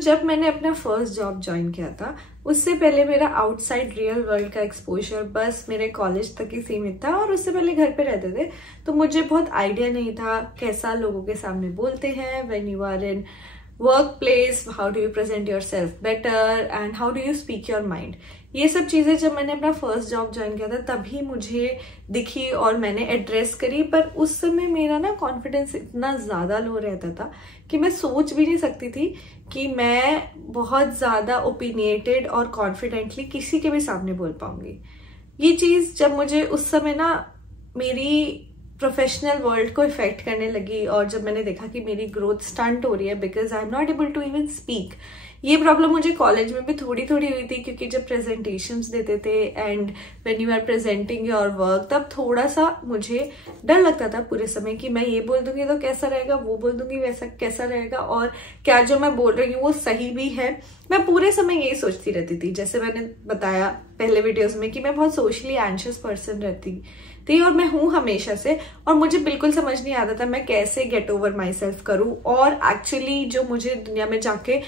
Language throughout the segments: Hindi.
जब मैंने अपना फर्स्ट जॉब ज्वाइन किया था, उससे पहले मेरा आउटसाइड रियल वर्ल्ड का एक्सपोजर बस मेरे कॉलेज तक ही सीमित था और उससे पहले घर पे रहते थे, तो मुझे बहुत आइडिया नहीं था कैसा लोगों के सामने बोलते हैं when you are in workplace, how do you present yourself better and how do you speak your mind. ये सब चीजें जब मैंने अपना फर्स्ट जॉब ज्वाइन किया था तभी मुझे दिखी और मैंने एड्रेस करी। पर उस समय मेरा ना कॉन्फिडेंस इतना ज्यादा लो रहता था कि मैं सोच भी नहीं सकती थी कि मैं बहुत ज्यादा ओपिनिएटेड और कॉन्फिडेंटली किसी के भी सामने बोल पाऊंगी। ये चीज जब मुझे उस समय ना मेरी प्रोफेशनल वर्ल्ड को इफेक्ट करने लगी और जब मैंने देखा कि मेरी ग्रोथ स्टंट हो रही है because I am not able to even speak. ये प्रॉब्लम मुझे कॉलेज में भी थोड़ी थोड़ी हुई थी, क्योंकि जब प्रेजेंटेशंस देते थे and when you are presenting your work, तब थोड़ा सा मुझे डर लगता था पूरे समय कि मैं ये बोल दूंगी तो कैसा रहेगा, वो बोल दूंगी वैसा कैसा रहेगा, और क्या जो मैं बोल रही हूँ वो सही भी है। मैं पूरे समय यही सोचती रहती थी। जैसे मैंने बताया पहले वीडियोज में कि मैं बहुत सोशली एंशियस पर्सन रहती थी और मैं हूँ हमेशा से, और मुझे बिल्कुल समझ नहीं आता था मैं कैसे गेट ओवर माई सेल्फ करूँ और एक्चुअली जो मुझे दुनिया में जाके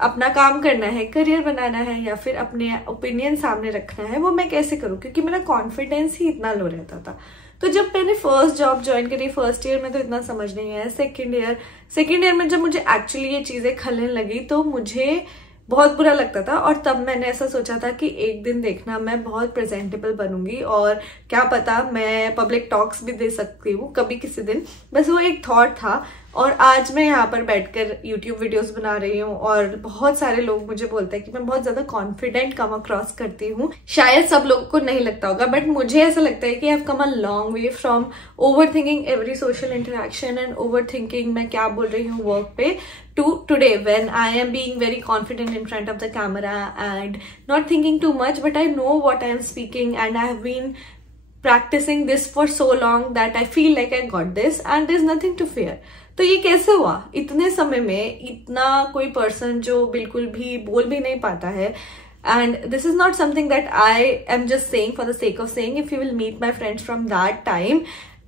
अपना काम करना है, करियर बनाना है या फिर अपने ओपिनियन सामने रखना है, वो मैं कैसे करूं, क्योंकि मेरा कॉन्फिडेंस ही इतना लो रहता था। तो जब मैंने फर्स्ट जॉब ज्वाइन करी, फर्स्ट ईयर में तो इतना समझ नहीं आया, सेकेंड ईयर में जब मुझे एक्चुअली ये चीजें खलने लगी तो मुझे बहुत बुरा लगता था। और तब मैंने ऐसा सोचा था कि एक दिन देखना मैं बहुत प्रेजेंटेबल बनूंगी और क्या पता मैं पब्लिक टॉक्स भी दे सकती हूँ कभी किसी दिन। बस वो एक थॉट था और आज मैं यहाँ पर बैठकर यूट्यूब वीडियोस बना रही हूँ और बहुत सारे लोग मुझे बोलते हैं कि मैं बहुत ज्यादा कॉन्फिडेंट कम अक्रॉस करती हूँ। शायद सब लोगों को नहीं लगता होगा, बट मुझे ऐसा लगता है कि I have come a long way from over thinking every social interaction and over thinking मैं क्या बोल रही हूँ वर्क पे, to today when I am being very confident in front of the camera and not thinking too much, but I know what I am speaking and I have been practicing this for so long that I feel like I got this and there's nothing to fear. तो ये कैसे हुआ इतने समय में, इतना कोई पर्सन जो बिल्कुल भी बोल भी नहीं पाता है। And this is not something that I am just saying for the sake of saying. If you will meet my friends from that time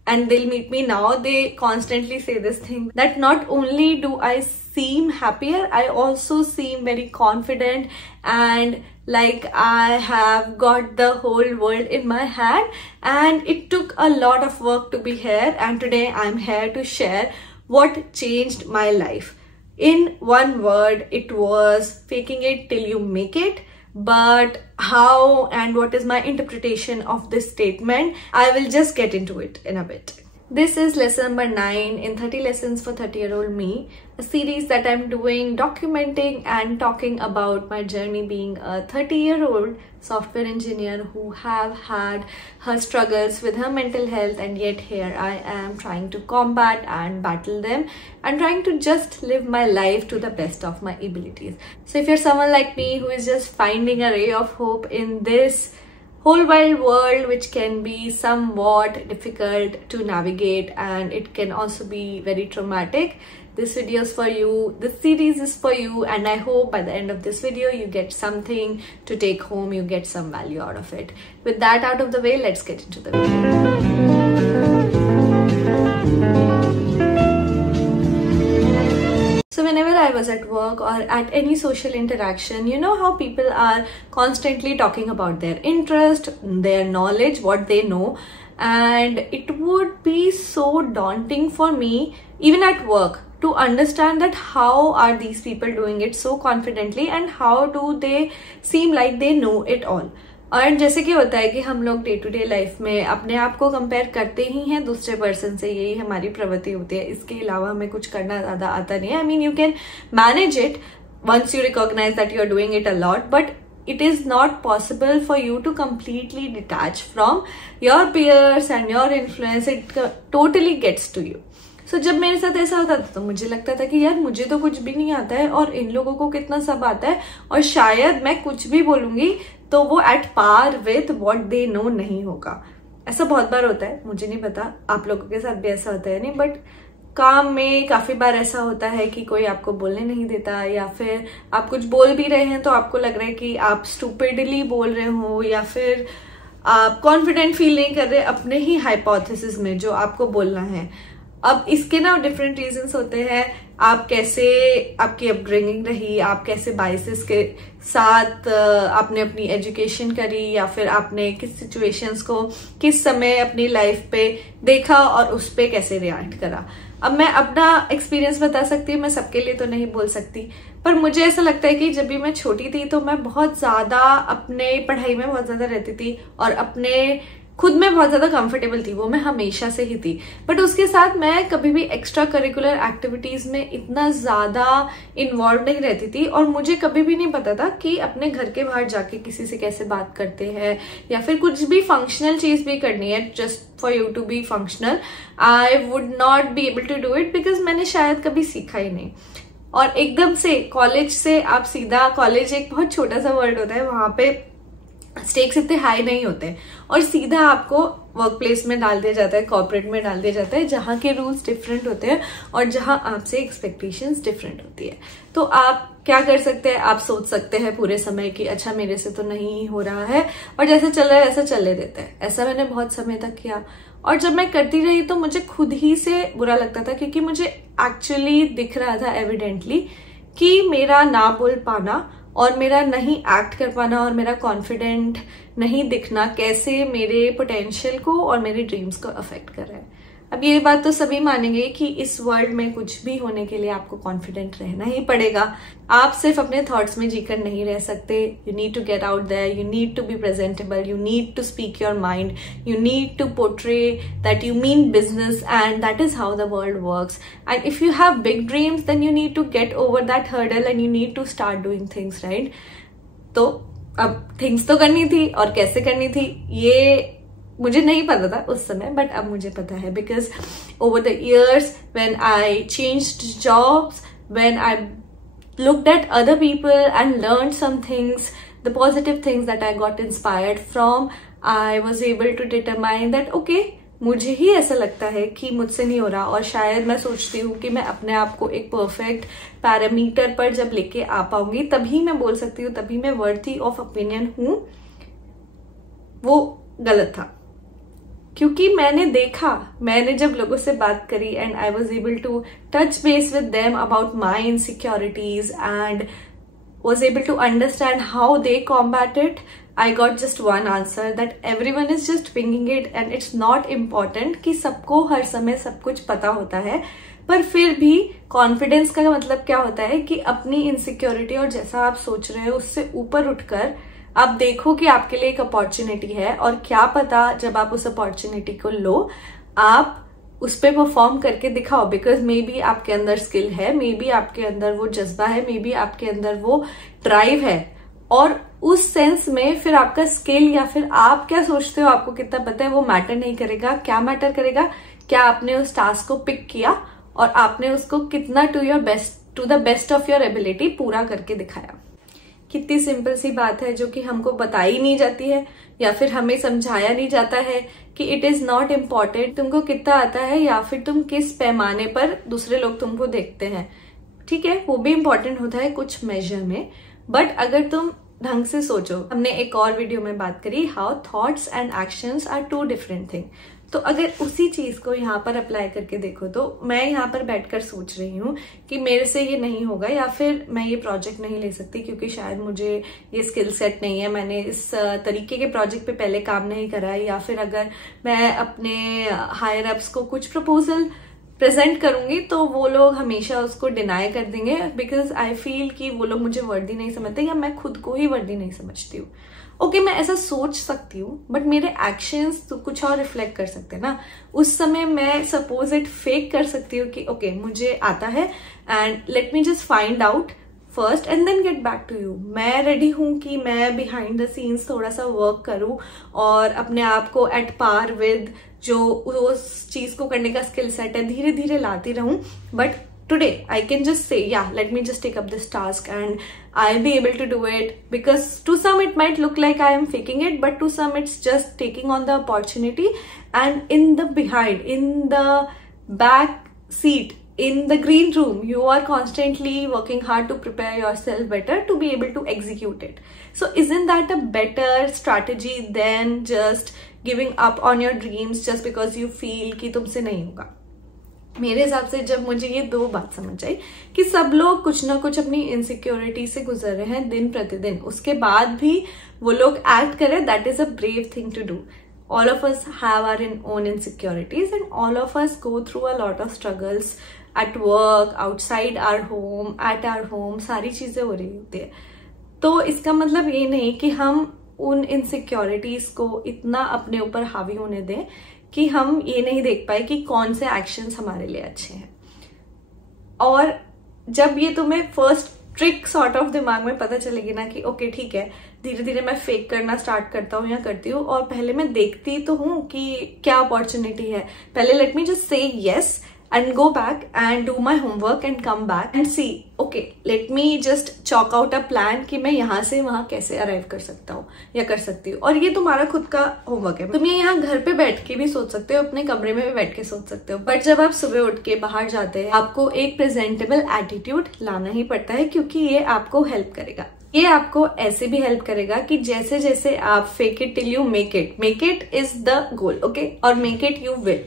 and they'll meet me now, they constantly say this thing that not only do I seem happier, I also seem very confident and like I have got the whole world in my hand, and it took a lot of work to be here, and today I'm here to share what changed my life. In one word, it was faking it till you make it. But how and what is my interpretation of this statement, I will just get into it in a bit. This is lesson number 9 in 30 lessons for 30-year-old me, a series that I'm doing documenting and talking about my journey being a 30-year-old software engineer who have had her struggles with her mental health, and yet here I am trying to combat and battle them and trying to just live my life to the best of my abilities. So if you're someone like me who is just finding a ray of hope in this whole wide world, which can be somewhat difficult to navigate and it can also be very traumatic, this video is for you, this series is for you, and I hope by the end of this video you get something to take home, you get some value out of it. With that out of the way, let's get into the video. So whenever I was at work or at any social interaction, you know how people are constantly talking about their interest, their knowledge, what they know, and it would be so daunting for me, even at work, to understand that how are these people doing it so confidently and how do they seem like they know it all. और जैसे कि होता है कि हम लोग डे टू डे लाइफ में अपने आप को कंपेयर करते ही हैं दूसरे पर्सन से, यही हमारी प्रवृत्ति होती है। इसके अलावा हमें कुछ करना ज्यादा आता नहीं है। I mean you can manage it once you recognise that you are doing it a lot, but it is not possible for you to completely detach from your peers and your influence. It totally gets to you. So जब मेरे साथ ऐसा होता था तो मुझे लगता था कि यार मुझे तो कुछ भी नहीं आता है और इन लोगों को कितना सब आता है, और शायद मैं कुछ भी बोलूंगी तो वो at par with what they know नहीं होगा। ऐसा बहुत बार होता है, मुझे नहीं पता आप लोगों के साथ भी ऐसा होता है नहीं, बट काम में काफी बार ऐसा होता है कि कोई आपको बोलने नहीं देता, या फिर आप कुछ बोल भी रहे हैं तो आपको लग रहा है कि आप स्टूपिडली बोल रहे हो, या फिर आप कॉन्फिडेंट फील नहीं कर रहे अपने ही हाइपोथेसिस में जो आपको बोलना है। अब इसके ना डिफरेंट रीजंस होते हैं। आप कैसे, आपकी अपब्रिंगिंग रही, आप कैसे बाइसेस के साथ आपने अपनी एजुकेशन करी, या फिर आपने किस सिचुएशंस को किस समय अपनी लाइफ पे देखा और उस पे कैसे रिएक्ट करा। अब मैं अपना एक्सपीरियंस बता सकती हूँ, मैं सबके लिए तो नहीं बोल सकती, पर मुझे ऐसा लगता है कि जब भी मैं छोटी थी तो मैं बहुत ज्यादा अपने पढ़ाई में बहुत ज्यादा रहती थी और अपने खुद में बहुत ज्यादा कंफर्टेबल थी, वो मैं हमेशा से ही थी। बट उसके साथ मैं कभी भी एक्स्ट्रा करिकुलर एक्टिविटीज में इतना ज्यादा इन्वॉल्व नहीं रहती थी और मुझे कभी भी नहीं पता था कि अपने घर के बाहर जाके किसी से कैसे बात करते हैं, या फिर कुछ भी फंक्शनल चीज भी करनी है just for you to be functional, I would not be able to do it because मैंने शायद कभी सीखा ही नहीं। और एकदम से कॉलेज से आप सीधा, कॉलेज एक बहुत छोटा सा वर्ल्ड होता है, वहां पे स्टेक्स इतने हाई नहीं होते और सीधा आपको वर्क प्लेस में डाल दिया जाता है, कॉर्पोरेट में डाल दिया जाता है, जहाँ के रूल्स डिफरेंट होते हैं और जहाँ आपसे एक्सपेक्टेशंस डिफरेंट होती है। तो आप क्या कर सकते हैं, आप सोच सकते हैं पूरे समय कि अच्छा मेरे से तो नहीं हो रहा है और जैसा चल रहा है ऐसा चलने देते हैं। ऐसा मैंने बहुत समय तक किया और जब मैं करती रही तो मुझे खुद ही से बुरा लगता था, क्योंकि मुझे एक्चुअली दिख रहा था एविडेंटली कि मेरा ना बोल पाना और मेरा नहीं एक्ट कर पाना और मेरा कॉन्फिडेंट नहीं दिखना कैसे मेरे पोटेंशियल को और मेरे ड्रीम्स को अफेक्ट कर रहा है। अब ये बात तो सभी मानेंगे कि इस वर्ल्ड में कुछ भी होने के लिए आपको कॉन्फिडेंट रहना ही पड़ेगा। आप सिर्फ अपने थॉट्स में जीकर नहीं रह सकते। You need to get out there, you need to be presentable, you need to speak your mind, you need to portray that you mean business, and that is how the world works. And if you have big dreams then you need to get over that hurdle and you need to start doing things, right. तो अब थिंग्स तो करनी थी और कैसे करनी थी ये मुझे नहीं पता था उस समय, बट अब मुझे पता है because over the years when I changed jobs, when I looked at other people and learned some things, the positive things that I got inspired from, I was able to determine that okay, मुझे ही ऐसा लगता है कि मुझसे नहीं हो रहा और शायद मैं सोचती हूँ कि मैं अपने आप को एक परफेक्ट पैरामीटर पर जब लेके आ पाऊंगी तभी मैं बोल सकती हूँ, तभी मैं वर्दी ऑफ ओपिनियन हूँ। वो गलत था, क्योंकि मैंने देखा, मैंने जब लोगों से बात करी and I was able to touch base with them about my insecurities and was able to understand how they combat it, I got just one answer that everyone is just winging it and it's not important कि सबको हर समय सब कुछ पता होता है। पर फिर भी कॉन्फिडेंस का मतलब क्या होता है कि अपनी इनसिक्योरिटी और जैसा आप सोच रहे हो उससे ऊपर उठकर आप देखो कि आपके लिए एक अपॉर्चुनिटी है और क्या पता जब आप उस अपॉर्चुनिटी को लो आप उस पर परफॉर्म करके दिखाओ, बिकॉज मे बी आपके अंदर स्किल है, मे बी आपके अंदर वो जज्बा है, मे बी आपके अंदर वो ड्राइव है। और उस सेंस में फिर आपका स्किल या फिर आप क्या सोचते हो, आपको कितना पता है, वो मैटर नहीं करेगा। क्या मैटर करेगा, क्या आपने उस टास्क को पिक किया और आपने उसको कितना to the best of your ability पूरा करके दिखाया। कितनी सिंपल सी बात है जो कि हमको बताई नहीं जाती है या फिर हमें समझाया नहीं जाता है कि इट इज नॉट इम्पॉर्टेंट तुमको कितना आता है या फिर तुम किस पैमाने पर दूसरे लोग तुमको देखते हैं। ठीक है, वो भी इम्पॉर्टेंट होता है कुछ मेजर में, बट अगर तुम ढंग से सोचो, हमने एक और वीडियो में बात करी how thoughts and actions are two different thing. तो अगर उसी चीज को यहाँ पर अप्लाई करके देखो तो मैं यहाँ पर बैठकर सोच रही हूँ कि मेरे से ये नहीं होगा या फिर मैं ये प्रोजेक्ट नहीं ले सकती क्योंकि शायद मुझे ये स्किल सेट नहीं है, मैंने इस तरीके के प्रोजेक्ट पे पहले काम नहीं करा है, या फिर अगर मैं अपने हायर अप्स को कुछ प्रपोजल प्रेजेंट करूंगी तो वो लोग हमेशा उसको डिनाई कर देंगे बिकॉज आई फील कि वो लोग मुझे वर्दी नहीं समझते या मैं खुद को ही वर्दी नहीं समझती हूँ। ओके, मैं ऐसा सोच सकती हूँ बट मेरे एक्शंस तो कुछ और रिफ्लेक्ट कर सकते हैं ना। उस समय मैं सपोज इट फेक कर सकती हूँ कि ओके मुझे आता है and let me just find out first and then get back to you. मैं रेडी हूँ कि मैं बिहाइंड द सीन्स थोड़ा सा वर्क करूँ और अपने आप को एट पार विद जो उस चीज को करने का स्किल सेट है धीरे धीरे लाती रहूं। But today I can just say yeah, let me just take up this task and I'll be able to do it, because to some it might look like I am faking it, but to some it's just taking on the opportunity and in the behind, in the back seat, in the green room, you are constantly working hard to prepare yourself better to be able to execute it. So isn't that a better strategy than just giving up on your dreams just because you feel कि तुमसे नहीं होगा? मेरे हिसाब से जब मुझे ये 2 बात समझ आई कि सब लोग कुछ ना कुछ अपनी इनसिक्योरिटी से गुजर रहे हैं दिन प्रतिदिन, उसके बाद भी वो लोग एक्ट कर रहे हैं, that is a brave thing to do. All of us have our own insecurities and all of us go through a lot of struggles at work, outside our home, at our home. सारी चीजें हो रही होती है. तो इसका मतलब ये नहीं कि हम उन इनसिक्योरिटीज को इतना अपने ऊपर हावी होने दें कि हम ये नहीं देख पाए कि कौन से एक्शंस हमारे लिए अच्छे हैं. और जब ये तुम्हें फर्स्ट ट्रिक सॉर्ट ऑफ दिमाग में पता चलेगी ना कि ओके ठीक है, धीरे धीरे मैं फेक करना स्टार्ट करता हूँ या करती हूँ, और पहले मैं देखती तो हूँ कि क्या अपॉर्चुनिटी है. पहले let me just say yes and go back and do my homework and come back and see okay let me just chalk out a plan कि मैं यहाँ से वहां कैसे अराइव कर सकता हूँ या कर सकती हूँ. और ये तुम्हारा खुद का होमवर्क है. तुम ये यहाँ घर पे बैठ के भी सोच सकते हो, अपने कमरे में भी बैठ के सोच सकते हो, बट जब आप सुबह उठ के बाहर जाते हैं आपको एक प्रेजेंटेबल एटीट्यूड लाना ही पड़ता है, क्योंकि ये आपको हेल्प करेगा. ये आपको ऐसे भी हेल्प करेगा कि जैसे जैसे आप fake it till you make it is the goal, okay, और मेक इट यू विल.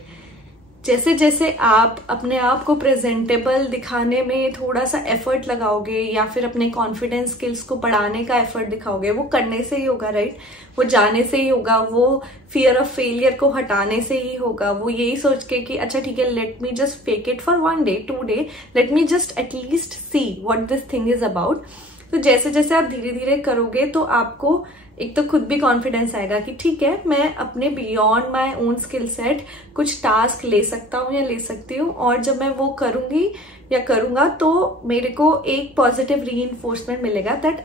जैसे जैसे आप अपने आप को प्रेजेंटेबल दिखाने में थोड़ा सा एफर्ट लगाओगे या फिर अपने कॉन्फिडेंस स्किल्स को बढ़ाने का एफर्ट दिखाओगे, वो करने से ही होगा, राइट. वो जाने से ही होगा, वो फियर ऑफ फेलियर को हटाने से ही होगा, वो यही सोच के कि अच्छा ठीक है late me just fake it for 1 day 2 day, late me just at least see what this thing is about. तो जैसे जैसे आप धीरे धीरे करोगे तो आपको एक तो खुद भी कॉन्फिडेंस आएगा कि ठीक है मैं अपने beyond my own skill set कुछ टास्क ले सकता हूँ या ले सकती हूँ, और जब मैं वो करूंगी या करूंगा तो मेरे को एक पॉजिटिव रीइंफोर्समेंट मिलेगा that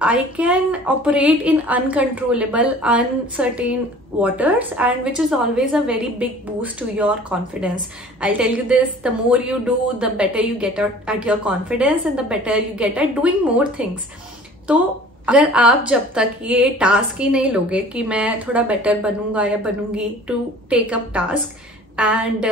I can operate in uncontrollable, uncertain waters, and which is always a very big boost to your confidence. I'll tell you this, the more you do, the better you get at your confidence and the better you get at doing more things. तो अगर आप जब तक ये टास्क ही नहीं लोगे कि मैं थोड़ा बेटर बनूंगा या बनूंगी to take up task, and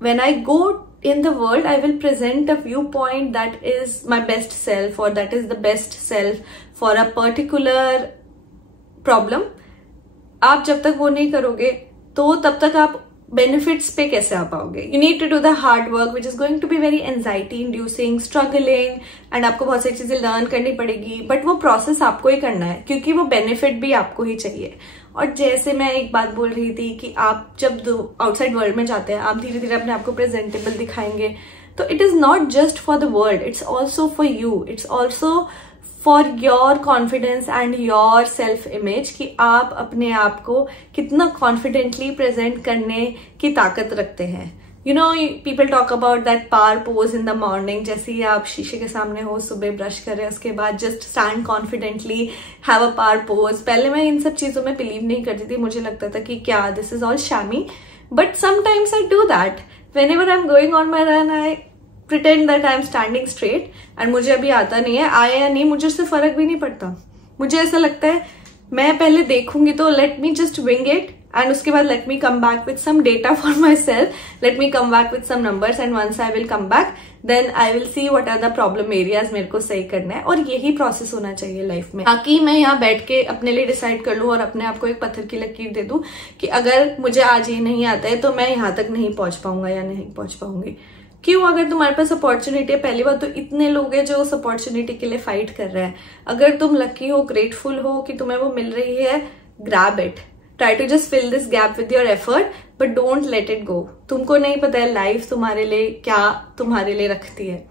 when I go in the world I will present a viewpoint that is my best self or that is the best self for a particular problem. आप जब तक वो नहीं करोगे तो तब तक आप बेनिफिट्स पे कैसे आ पाओगे. You need to do the hard work which is going to be very anxiety inducing, struggling, and आपको बहुत सारी चीजें लर्न करनी पड़ेगी, बट वो प्रोसेस आपको ही करना है क्योंकि वो बेनिफिट भी आपको ही चाहिए. और जैसे मैं एक बात बोल रही थी कि आप जब आउटसाइड वर्ल्ड में जाते हैं आप धीरे धीरे अपने आप को प्रेजेंटेबल दिखाएंगे, तो it is not just for the world, it's also for you, it's also for your confidence and your self image कि आप अपने आप को कितना कॉन्फिडेंटली प्रेजेंट करने की ताकत रखते हैं. You know people talk about that power pose in the morning. जैसे ही आप शीशे के सामने हो, सुबह ब्रश करें, उसके बाद just stand confidently, have a power pose. पहले मैं इन सब चीजों में बिलीव नहीं करती थी, मुझे लगता था कि क्या this is all shammy, but sometimes I do that. Whenever I am going on my run I pretend that I am standing straight, and मुझे अभी आता नहीं है, आया या नहीं मुझे उससे फर्क भी नहीं पड़ता. मुझे ऐसा लगता है मैं पहले देखूंगी तो let me just wing it, and उसके बाद let me come back with some data for myself, let me come back with some numbers, and once I will come back then I will see what are the problem areas मेरे को सही करना है. और यही प्रोसेस होना चाहिए लाइफ में, ताकि मैं यहाँ बैठ के अपने लिए डिसाइड कर लूं और अपने आप को एक पत्थर की लकीर दे दूं कि अगर मुझे आज ये नहीं आता है तो मैं यहाँ तक नहीं पहुंच पाऊंगा या नहीं पहुंच पाऊंगी. क्यों? अगर तुम्हारे पास अपॉर्चुनिटी है, पहली बात तो इतने लोग हैं जो उस अपॉर्चुनिटी के लिए फाइट कर रहे हैं. अगर तुम लकी हो, ग्रेटफुल हो कि तुम्हें वो मिल रही है, grab it. Try to just fill this gap with your effort, but don't let it go. तुमको नहीं पता है लाइफ तुम्हारे लिए क्या तुम्हारे लिए रखती है.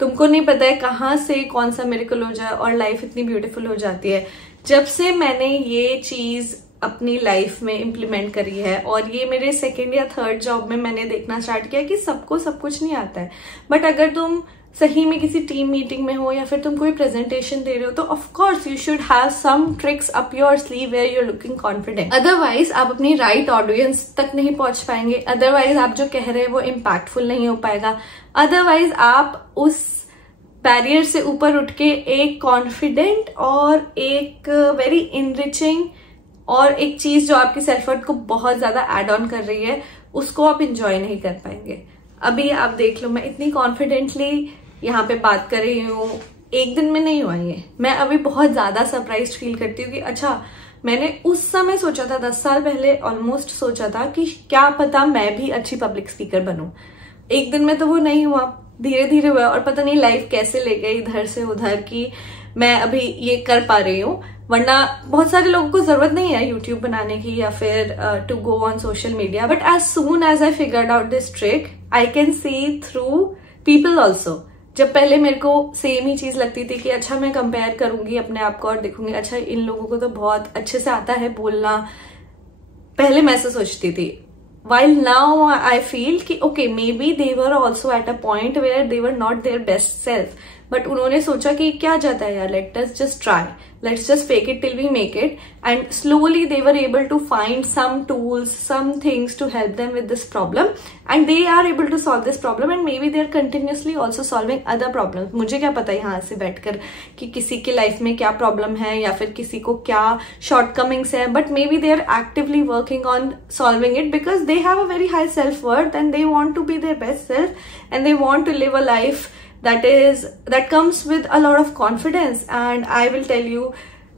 तुमको नहीं पता है कहाँ से कौन सा मिरेकल हो जाए और लाइफ इतनी ब्यूटीफुल हो जाती है. जब से मैंने ये चीज अपनी लाइफ में इम्प्लीमेंट करी है, और ये मेरे 2nd या 3rd जॉब में मैंने देखना स्टार्ट किया कि सबको सब कुछ नहीं आता है, बट अगर तुम सही में किसी टीम मीटिंग में हो या फिर तुम कोई प्रेजेंटेशन दे रहे हो तो of course you should have some tricks up your sleeve where you are looking confident. Otherwise आप अपनी राइट ऑडियंस तक नहीं पहुंच पाएंगे, अदरवाइज आप जो कह रहे हैं वो इम्पैक्टफुल नहीं हो पाएगा, अदरवाइज आप उस बैरियर से ऊपर उठ के एक कॉन्फिडेंट और एक वेरी इनरिचिंग और एक चीज जो आपकी सेल्फ वर्थ को बहुत ज्यादा एड ऑन कर रही है उसको आप इंजॉय नहीं कर पाएंगे. अभी आप देख लो, मैं इतनी कॉन्फिडेंटली यहाँ पे बात कर रही हूँ, एक दिन में नहीं हुआ ये. मैं अभी बहुत ज्यादा सरप्राइज फील करती हूँ कि अच्छा मैंने उस समय सोचा था, 10 साल पहले ऑलमोस्ट सोचा था कि क्या पता मैं भी अच्छी पब्लिक स्पीकर बनूं। एक दिन में तो वो नहीं हुआ, धीरे धीरे हुआ, और पता नहीं लाइफ कैसे ले गई इधर से उधर कि मैं अभी ये कर पा रही हूँ। वरना बहुत सारे लोगों को जरूरत नहीं है यूट्यूब बनाने की या फिर to go on social media, but as soon as I figured out this trick I can see through people also. जब पहले मेरे को सेम ही चीज लगती थी कि अच्छा मैं कंपेयर करूंगी अपने आप को और देखूंगी अच्छा इन लोगों को तो बहुत अच्छे से आता है बोलना, पहले मैं ऐसे सोचती थी। While now I feel कि okay maybe they were also at a point where they were not their best self, but उन्होंने सोचा कि क्या जाता है यार, let us just try, let's just fake it till we make it, and slowly they were able to find some tools, some things to help them with this problem, and they are able to solve this problem, and maybe they are continuously also solving other problems. मुझे क्या पता यहाँ से बैठकर कि किसी की लाइफ में क्या प्रॉब्लम है या फिर किसी को क्या शॉर्टकमिंग्स है, but maybe they are actively working on solving it because they have a very high self-worth and they want to be their best self and they want to live a life that comes with a lot of confidence. And I will tell you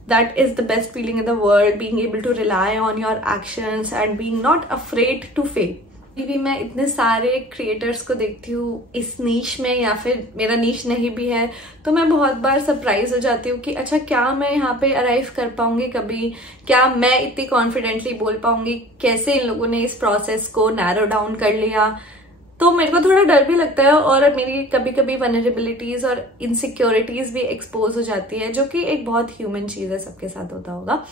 that is the best feeling in the world, being able to rely on your actions and being not afraid to fail. भी मैं इतने सारे क्रिएटर्स को देखती हूँ इस नीश में, या फिर मेरा नीश नहीं भी है तो मैं बहुत बार सरप्राइज हो जाती हूँ कि अच्छा क्या मैं यहाँ पे अराइव कर पाऊंगी कभी, क्या मैं इतनी कॉन्फिडेंटली बोल पाऊंगी, कैसे इन लोगों ने इस प्रोसेस को नैरो डाउन कर लिया। तो मेरे को थोड़ा डर भी लगता है और मेरी कभी कभी वनरेबिलिटीज और इनसिक्योरिटीज भी एक्सपोज हो जाती है, जो कि एक बहुत ह्यूमन चीज है, सबके साथ होता होगा।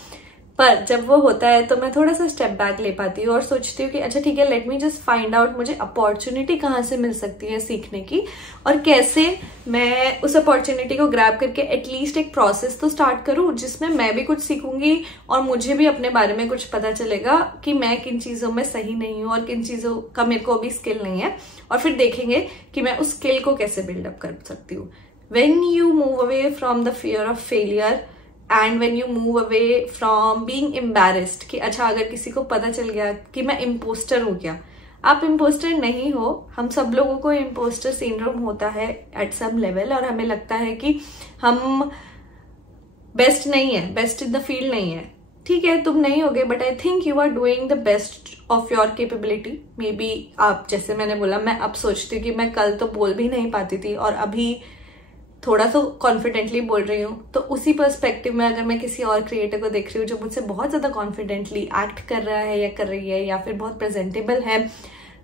पर जब वो होता है तो मैं थोड़ा सा स्टेप बैक ले पाती हूँ और सोचती हूँ कि अच्छा ठीक है, late me just find out मुझे अपॉर्चुनिटी कहाँ से मिल सकती है सीखने की, और कैसे मैं उस अपॉर्चुनिटी को ग्रैब करके एटलीस्ट एक प्रोसेस तो स्टार्ट करूँ जिसमें मैं भी कुछ सीखूंगी और मुझे भी अपने बारे में कुछ पता चलेगा कि मैं किन चीजों में सही नहीं हूँ और किन चीजों का मेरे को अभी स्किल नहीं है, और फिर देखेंगे कि मैं उस स्किल को कैसे बिल्डअप कर सकती हूँ। When you move away from the fear of failure and when you move away from being embarrassed कि अच्छा अगर किसी को पता चल गया कि मैं इम्पोस्टर हूँ, क्या आप इम्पोस्टर नहीं हो। हम सब लोगों को इम्पोस्टर सिंड्रोम होता है एट सम लेवल, और हमें लगता है कि हम बेस्ट नहीं है, बेस्ट इन द फील्ड नहीं है। ठीक है, तुम नहीं होगे, but I think you are doing the best of your capability. Maybe आप, जैसे मैंने बोला, मैं अब सोचती हूँ कि मैं कल तो बोल भी नहीं पाती थी और अभी थोड़ा सा कॉन्फिडेंटली बोल रही हूँ। तो उसी पर्सपेक्टिव में अगर मैं किसी और क्रिएटर को देख रही हूँ जो मुझसे बहुत ज्यादा कॉन्फिडेंटली एक्ट कर रहा है या कर रही है या फिर बहुत प्रेजेंटेबल है,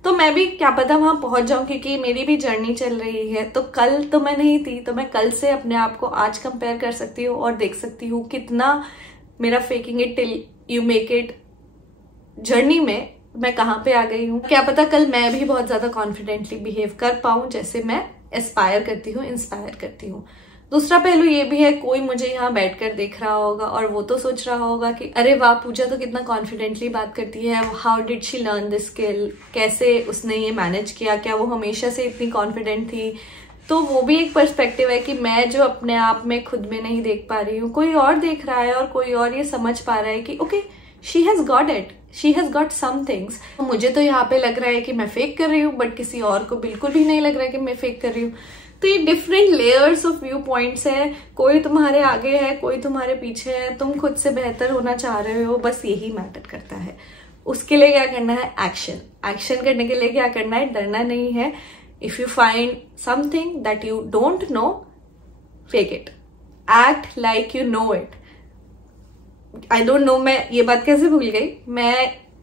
तो मैं भी क्या पता वहां पहुंच जाऊं, क्योंकि मेरी भी जर्नी चल रही है। तो कल तो मैं नहीं थी, तो मैं कल से अपने आप को आज कंपेयर कर सकती हूँ और देख सकती हूँ कितना मेरा faking it till you make it journey में मैं कहाँ पे आ गई हूँ। क्या पता कल मैं भी बहुत ज्यादा कॉन्फिडेंटली बिहेव कर पाऊं जैसे मैं एस्पायर करती हूँ, इंस्पायर करती हूँ। दूसरा पहलू ये भी है, कोई मुझे यहाँ बैठकर देख रहा होगा और वो तो सोच रहा होगा कि अरे वाह, पूजा तो कितना कॉन्फिडेंटली बात करती है, how did she learn this skill, कैसे उसने ये मैनेज किया, क्या वो हमेशा से इतनी कॉन्फिडेंट थी। तो वो भी एक पर्सपेक्टिव है कि मैं जो अपने आप में खुद में नहीं देख पा रही हूँ, कोई और देख रहा है और कोई और ये समझ पा रहा है कि okay she has got it, she has got some things. मुझे तो यहाँ पे लग रहा है कि मैं फेक कर रही हूँ, बट किसी और को बिल्कुल भी नहीं लग रहा है कि मैं फेक कर रही हूँ। तो ये different layers of view points है, कोई तुम्हारे आगे है, कोई तुम्हारे पीछे है, तुम खुद से बेहतर होना चाह रहे हो, बस यही मैटर करता है। उसके लिए क्या करना है, एक्शन। एक्शन करने के लिए क्या करना है, डरना नहीं है। If you find something that you don't know, fake it, act like you know it. I don't know मैं ये बात कैसे भूल गई,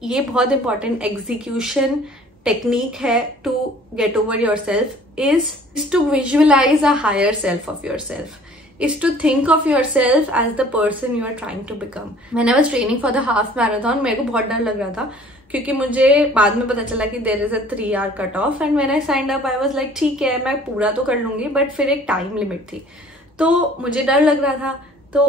ये बहुत इंपॉर्टेंट एग्जीक्यूशन टेक्निक है to get over yourself is to visualize a higher self of yourself, is to think of yourself as the person you are trying to become. When I was training for the half marathon, मेरे को बहुत डर लग रहा था क्योंकि मुझे बाद में पता चला कि there is a 3 hour cut off, and when I signed up I was like ठीक है मैं पूरा तो कर लूंगी, बट फिर एक टाइम लिमिट थी, तो मुझे डर लग रहा था। तो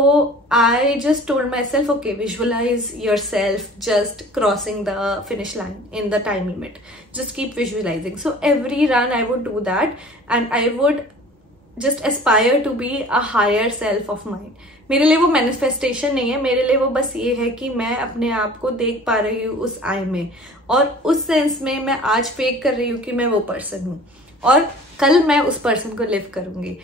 I just told myself, okay, visualize yourself just crossing the finish line in the time limit. Just keep visualizing. So every run I would do that, and I would just aspire to be a higher self of mine. मेरे लिए वो मैनिफेस्टेशन नहीं है, मेरे लिए वो बस ये है कि मैं अपने आप को देख पा रही हूँ उस आई में, और उस सेंस में मैं आज फेक कर रही हूँ कि मैं वो पर्सन हूँ, और कल मैं उस पर्सन को लिव करूंगी।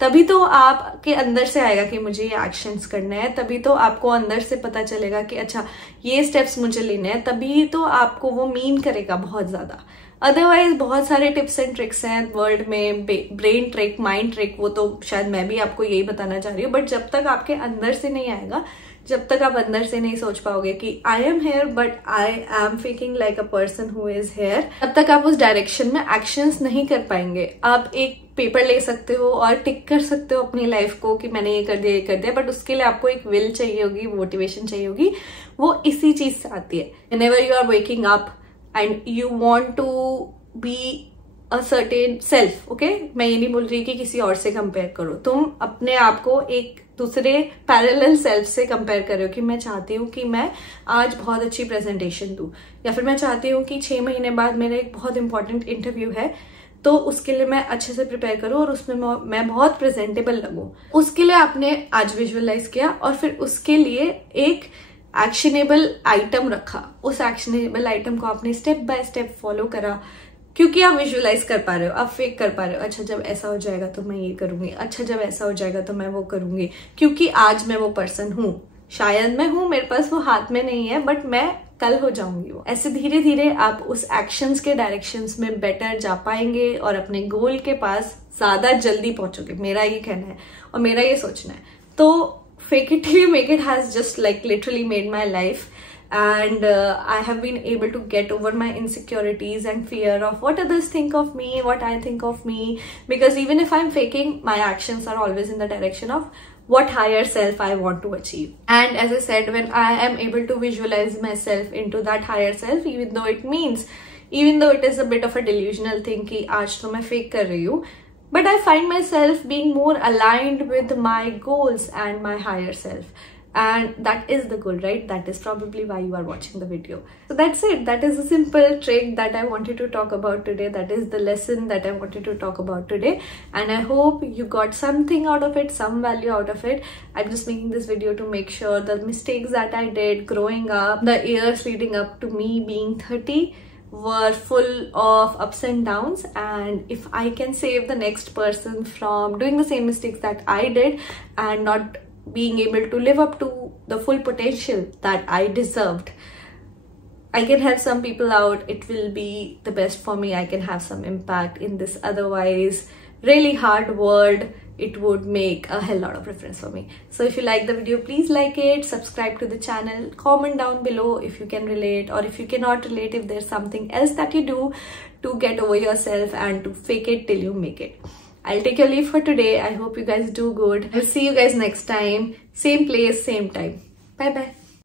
तभी तो आपके अंदर से आएगा कि मुझे ये एक्शंस करने हैं, तभी तो आपको अंदर से पता चलेगा कि अच्छा ये स्टेप्स मुझे लेने हैं, तभी तो आपको वो मीन करेगा बहुत ज्यादा। अदरवाइज बहुत सारे टिप्स एंड ट्रिक्स हैं वर्ल्ड में, ब्रेन ट्रिक, माइंड ट्रिक, वो तो शायद मैं भी आपको यही बताना चाह रही हूँ, बट जब तक आपके अंदर से नहीं आएगा, जब तक आप अंदर से नहीं सोच पाओगे कि I am here but I am faking like a person who is here, तब तक आप उस डायरेक्शन में एक्शंस नहीं कर पाएंगे। आप एक पेपर ले सकते हो और टिक कर सकते हो अपनी लाइफ को कि मैंने ये कर दिया, ये कर दिया, बट उसके लिए आपको एक विल चाहिए होगी, मोटिवेशन चाहिए होगी, वो इसी चीज से आती है। Whenever you are waking up and you want to be a certain self, okay, मैं ये नहीं बोल रही कि किसी और से कंपेयर करो, तुम अपने आप को एक दूसरे पैरेलल सेल्फ से कंपेयर कर रहे हो कि मैं चाहती हूँ कि मैं आज बहुत अच्छी प्रेजेंटेशन दूं, या फिर मैं चाहती हूँ कि 6 महीने बाद मेरा एक बहुत इंपॉर्टेंट इंटरव्यू है, तो उसके लिए मैं अच्छे से प्रिपेयर करूँ और उसमें मैं बहुत प्रेजेंटेबल लगूं। उसके लिए आपने आज विजुअलाइज किया और फिर उसके लिए एक एक्शनेबल आइटम रखा, उस एक्शनेबल आइटम को आपने स्टेप बाय स्टेप फॉलो करा, क्योंकि आप विजुअलाइज कर पा रहे हो, आप फेक कर पा रहे हो, अच्छा जब ऐसा हो जाएगा तो मैं ये करूंगी, अच्छा जब ऐसा हो जाएगा तो मैं वो करूंगी, क्योंकि आज मैं वो पर्सन हूं, शायद मैं हूं, मेरे पास वो हाथ में नहीं है, बट मैं कल हो जाऊंगी वो। ऐसे धीरे धीरे आप उस एक्शंस के डायरेक्शंस में बेटर जा पाएंगे और अपने गोल के पास ज्यादा जल्दी पहुंचोगे, मेरा ये कहना है और मेरा ये सोचना है। तो fake it till you make it has just like literally made my life, and I have been able to get over my insecurities and fear of what others think of me, what I think of me, because even if I'm faking, my actions are always in the direction of what higher self I want to achieve. And as I said, when I am able to visualize myself into that higher self, even though it is a bit of a delusional thing कि आज तो मैं fake कर रही हूँ, but I find myself being more aligned with my goals and my higher self. And that is the goal, right? That is probably why you are watching the video. So that's it. That is a simple trick that I wanted to talk about today. That is the lesson that I wanted to talk about today. And I hope you got something out of it, some value out of it. I'm just making this video to make sure the mistakes that I did growing up, the years leading up to me being 30, were full of ups and downs, and if I can save the next person from doing the same mistakes that I did and not being able to live up to the full potential that I deserved, I can help some people out, it will be the best for me. I can have some impact in this otherwise really hard world. It would make a hell lot of difference for me. So if you like the video, please like it, subscribe to the channel, comment down below if you can relate, or if you cannot relate, if there's something else that you do to get over yourself and to fake it till you make it. I'll take your leave for today. I hope you guys do good. I'll see you guys next time. Same place, same time. Bye bye.